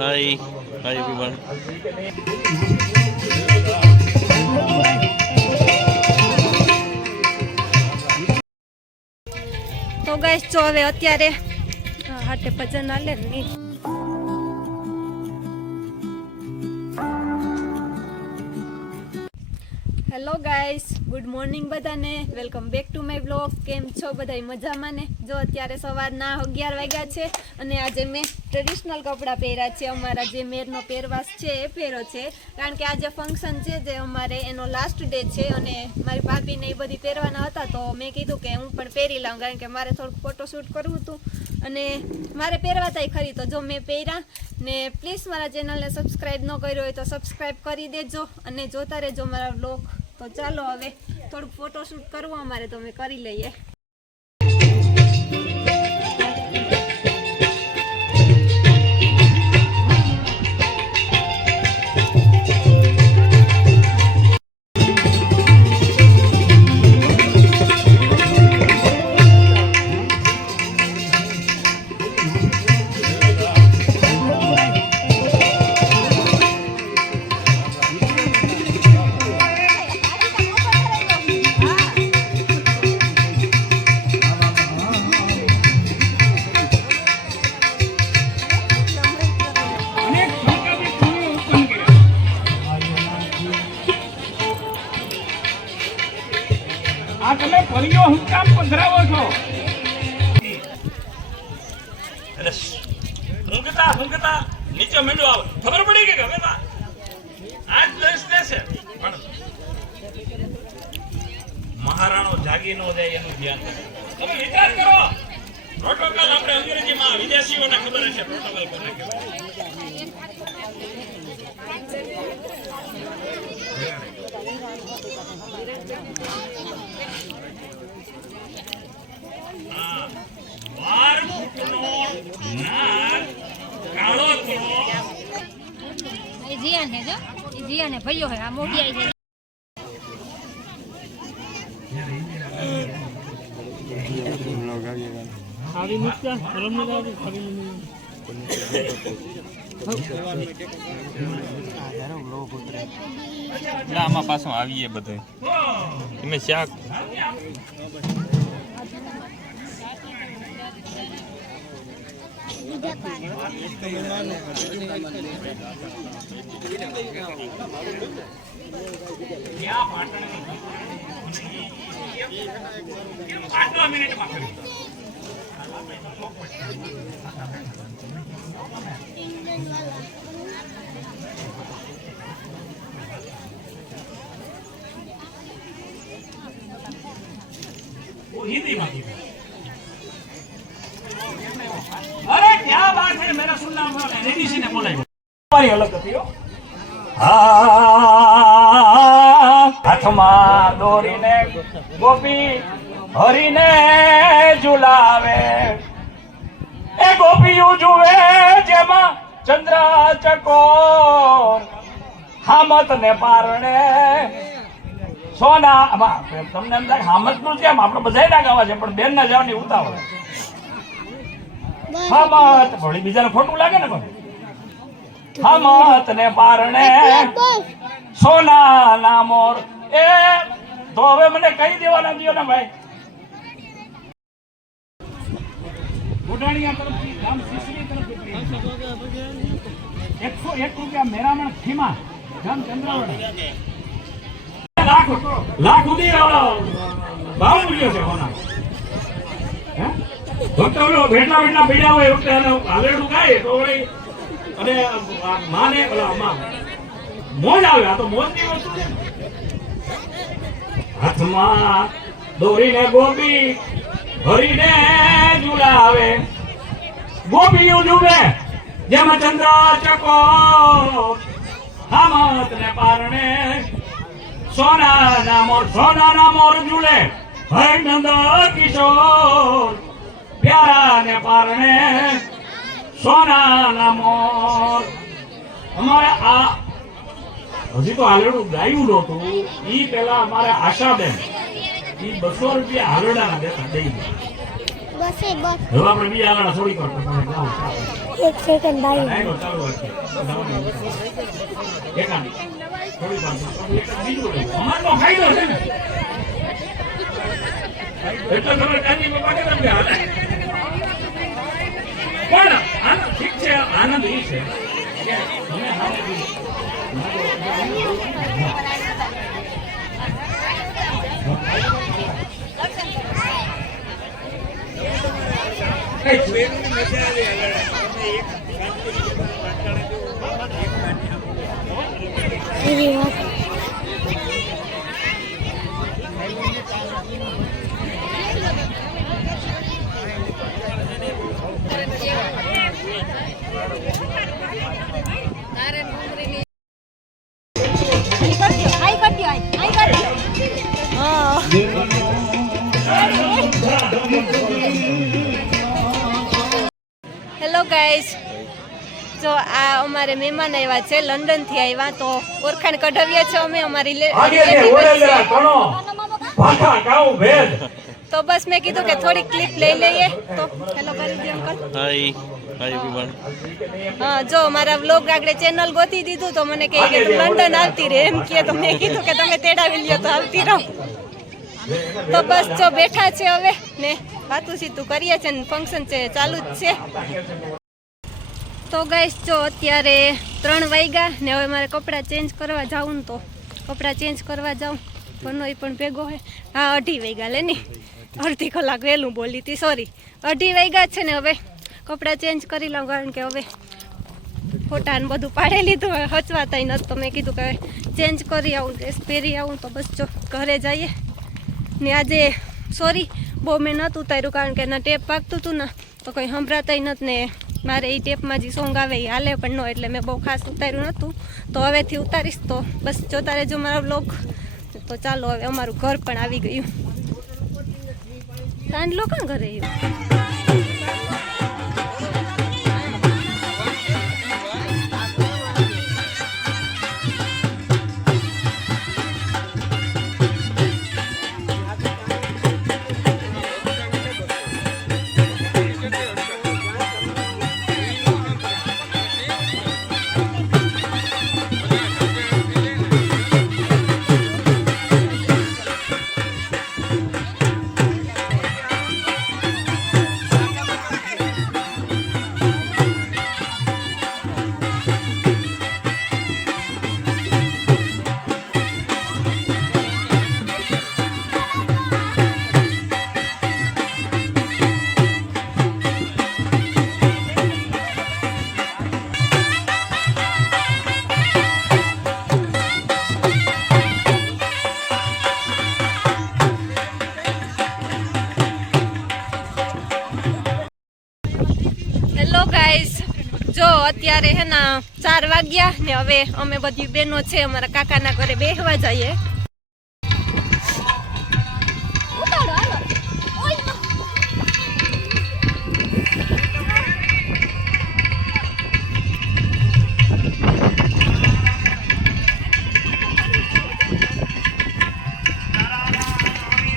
Hi, hi everyone. તો guys જો હવે અત્યારે હાટે ભજન આલે ને હેલો ગાઈસ, ગુડ મોર્નિંગ બધાને. Welcome back to my blog. કેમ છો બધાય મજામાં ને? જો અત્યારે સવારના 11 વાગ્યા છે અને આજે મેં ટ્રેડિશનલ કપડાં પહેર્યા છે. અમારા જે મેરનો પહેરવાસ છે એ પહેર્યો છે, કારણ કે આજે ફંક્શન છે જે અમારે એનો લાસ્ટ ડે છે અને મારી ભાભીને એ બધી પહેરવાના હતા, તો મેં કીધું કે હું પણ પહેરી લઉં, કારણ કે મારે થોડુંક ફોટોશૂટ કરવું હતું અને મારે પહેરવા થાય ખરી. તો જો મેં પહેર્યા ને. પ્લીઝ મારા ચેનલને સબસ્ક્રાઈબ ન કર્યો હોય તો સબસ્ક્રાઈબ કરી દેજો અને જોતા રહેજો મારા બ્લોગ. તો ચાલો હવે થોડુંક ફોટોશૂટ કરવું અમારે, તો અમે કરી લઈએ. આ તમે પરિયો હું કામ પધરાવો છો? હુંકતા નીચે મેંડો આવે, ખબર પડી કે હવે આજ દેશ દેશે પણ મહારાણો જાગી નો જાય એનું ધ્યાન તમે વિચાર કરો. પ્રોટોકોલ આપણે અંગ્રેજીમાં વિદેશીઓને ખબર હશે પ્રોટોકોલ કોને કહેવાય. જીયાને ભયો હે આ મોટી આવી છે. ખાવી મુક્તા ગરમ ન લાગે ખાવી ના આમાં પાછો આવીએ બધે તમે શાક हिंदी में अरे क्या बात है, मेरा सुनना लेडीज ने बोला हमारी अलग थी हो. हाथમાં દોરીને ગોપી હરીને ઝુલાવે, એ ગોપીયું જુએ જેમાં ચંદ્ર ચકોર, હામત ને પારણે સોના. તમને એમ થાય હામત નું કેમ, આપણે બધા ના ગાવા છે પણ બેન ના જવાની ઉતાવળ. હામત ભળી બીજાને ખોટું લાગે ને પણ હામત ને પારણે સોના ના મોર. એ તો હવે મને કહી દેવાના દિયો ને ભાઈ. ઉડાણિયા તરફથી ગામ સિસરી તરફથી 101 રૂપિયા મેરામણ ખીમા ગામ ચંદ્રાવડા લાખ સુધી ભાવ મૂલ્યો છે કોના. ભક્તો ભેટલા પીડ્યા હોય વખતે હાલેડું ગાય તો વળી અને માને મોજ આવે. આ તો મોજ ની વસ્તુ છે. હાથમાં દોરીને ગોપી ભરીને ઝુલાવે, ગોપીયું જુએ જેમાં ચંદ્ર ચકોર, હામત ને પારણે સોના ના મોર ઝૂલે, હે નંદ કિશોર, પ્યારા ને પારણે સોના ના મોર. અમારે આ હજી તો હાલડું ગાયું નહોતું, ઈ પેલા અમારે આશાબેન ઈ 200 રૂપિયા હાલડાના દેતા દઈ હવે આપણે બીજા આગળ થોડી વાર તમે જાઓ. એક સેકન્ડ ભાઈ ડાયરો ચાલુ હશે. એકાંત. થોડી વાર. એક બીજું લઈ. અમારનો ફાયદો છે ને. એટલે તમે ટાઈમિંગ માં પાકે તમને હાલે. પણ આનંદ ઠીક છે, આનંદ એ છે કે તમે એવી વાત હેલો ગાઈઝ, જો આ અમારે મહેમાન આવ્યા છે, લંડન થી આવ્યા, તો ઓળખાણ કઢાવીએ છે અમે અમારી તો બસ મેં કીધું કે થોડી ક્લિપ લઈ લઈએ. તો હેલો કરી દે અંકલ. Hi everyone. હા, જો મારા વ્લોગ આગળ ચેનલ ગોતી દીધું તો મને કહે કે તું લંડન આવતી રહે એમ કે, તો મેં કીધું કે તમે તેડાવી લ્યો તો આવતી રહો. તો બસ જો બેઠા છે હવે ને વાતું સીતું કરીએ છે ને ફંક્શન છે ચાલુ જ છે. તો ગાઈસ જો અત્યારે 3 વાગ્યા ને હવે મારે કપડાં ચેન્જ કરવા જાઉં ને, તો કપડાં ચેન્જ કરવા જાઉં ભનોય પણ ભેગો હે. હા 2:30 વાગ્યા લે ની, અડધી કલાક વહેલું બોલી હતી, સોરી. 2:30 વાગ્યા છે ને હવે કપડાં ચેન્જ કરી લઉં, કારણ કે હવે ફોટા ને બધું પાડી લીધું, હવે હચવાતા નથી, તો મેં કીધું કે ચેન્જ કરી આવું, ડ્રેસ પહેરી આવું. તો બસ જો ઘરે જઈએ ને આજે સોરી બહુ મેં નહોતું ઉતાર્યું, કારણ કે એના ટેપ વાગતું હતું ને તો કંઈ સંભળાતા નથી ને મારે એ ટેપમાં જે સોંગ આવે એ હાલે પણ ન, એટલે મેં બહુ ખાસ ઉતાર્યું નહોતું. તો હવેથી ઉતારીશ. તો બસ જોતા રહેજો મારા વ્લોગ. તો ચાલો હવે અમારું ઘર પણ આવી ગયું. તાંડલો કાં ઘરે આવ્યું? હેલો ગાઈઝ, જો અત્યારે હે ને 4 વાગ્યા ને હવે અમે બધી બહેનો છે અમારા કાકાના ઘરે બેસવા જઈએ.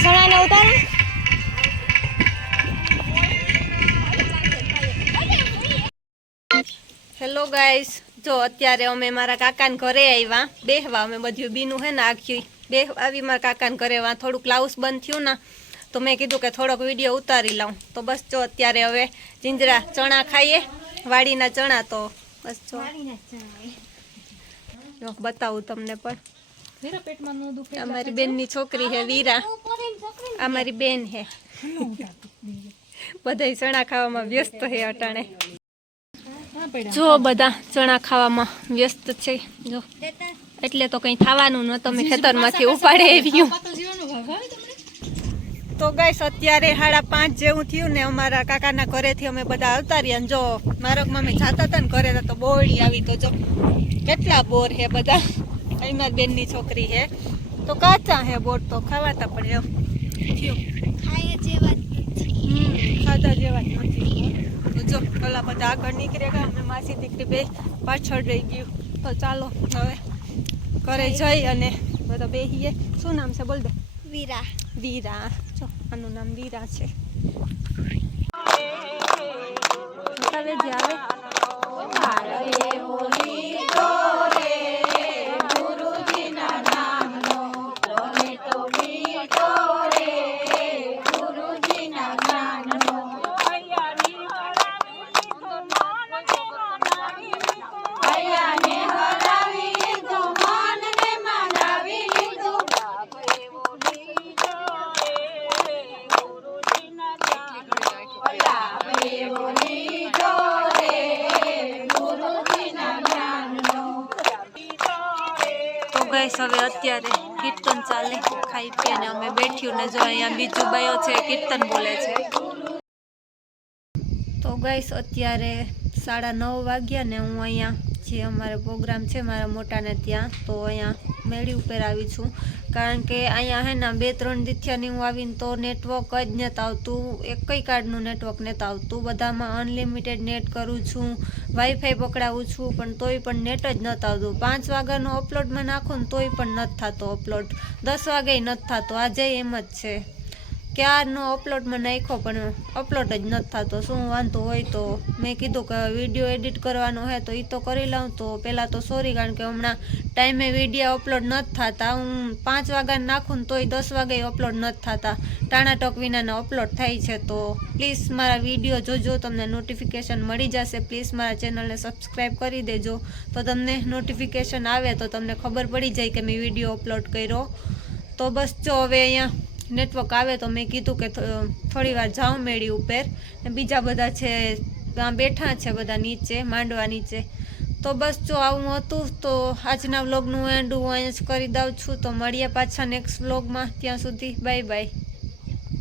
સણાને ઉતારો. હેલો ગાઈઝ, જો અત્યારે અમે મારા કાકાના ઘરે આવ્યા બેહવા. અમે બધું બીનું હે ને આખી બેહવા આવી મારા કાકાના ઘરે. થોડુંક ક્લાઉસ બંધ થયું ને તો મેં કીધું કે થોડોક વિડીયો ઉતારી લઉં. તો બસ જો અત્યારે હવે જીંજરા ચણા ખાઈએ, વાડીના ચણા. તો બસ જો બતાવું તમને પણ. અમારી બેનની છોકરી હે વીરા, અમારી બેન હે. બધા ચણા ખાવામાં વ્યસ્ત હે અટાણે. જો બધા ચણા ખાવામાં વ્યસ્ત છે. જો એટલે તો કઈ થવાનું ન, તમે ખેતરમાંથી ઉપાડે આવ્યું. તો ગાઈસ અત્યારે 5:30 જેવું થયું ને અમારા કાકાના ઘરેથી અમે બધા આવતા રહ્યા. જો મારા મમ્મી જાતા હતા ને ઘરે તો બોરડી આવી. તો જો કેટલા બોર હે બધા. અહીં બેનની છોકરી હે તો કાચા હે બોર, તો ખાવાતા પણ એમ થયું ખાધા જેવા જ નથી. જો ઓલા બધા આગળ નીકળે ગયા, અમે માસી દીકરી બે પાછળ રહી ગયું. તો ચાલો હવે ઘરે જઈ અને બધા બેહીએ. શું નામ છે બોલ દે? વીરા. વીરા. જો આનું નામ વીરા છે. આવે જે આવે. ગાઈસ હવે અત્યારે કીર્તન ચાલે, ખાઈ પીને અમે બેઠ્યું ને જો અહીંયા બીજું બાયો છે કીર્તન બોલે છે. તો ગાઈસ અત્યારે 9:30 વાગ્યા ને હું અહીંયા જે અમારો પ્રોગ્રામ છે મારા મોટાને ત્યાં, તો અહીંયા મેળી ઉપર આવી છું. કારણ કે અહીંયા હે ને 2-3 દીથિયાની હું આવીને તો નેટવર્ક જ નથી આવતું, એકય કાર્ડનું નેટવર્ક નથી આવતું. બધામાં અનલિમિટેડ નેટ કરું છું, વાઈફાઈ પકડાવું છું, પણ તોય પણ નેટ જ નથી આવતું. 5 વાગ્યાનો અપલોડમાં નાખું ને તોય પણ નથી થતો અપલોડ, 10 વાગ્યે નથી થતો. આજે એમ જ છે, ક્યારનો અપલોડમાં નાખ્યો પણ અપલોડ જ નથી થતો. શું વાંધો હોય તો મેં કીધું કે વિડીયો એડિટ કરવાનો હોય તો એ તો કરી લઉં. તો પહેલાં તો સોરી, કારણ કે હમણાં ટાઈમે વિડીયો અપલોડ નથી થતા. હું 5 વાગ્યા નાખું ને તોય 10 વાગ્યે અપલોડ નથી થતા, ટાણાટક વિનાના અપલોડ થાય છે. તો પ્લીઝ મારા વિડીયો જોજો, તમને નોટિફિકેશન મળી જશે. પ્લીઝ મારા ચેનલને સબસ્ક્રાઈબ કરી દેજો, તો તમને નોટિફિકેશન આવે તો તમને ખબર પડી જાય કે મેં વિડીયો અપલોડ કર્યો. તો બસ જો હવે અહીંયા નેટવર્ક આવે તો મેં કીધું કે થોડી વાર જાઉં મેળી ઉપર, ને બીજા બધા છે ત્યાં બેઠા છે બધા નીચે માંડવા નીચે. તો બસ જો આવું હતું. તો આજના વ્લોગનું એન્ડ હું અહીંયા જ કરી દઉં છું. તો મળીએ પાછા નેક્સ્ટ વ્લોગમાં, ત્યાં સુધી બાય બાય.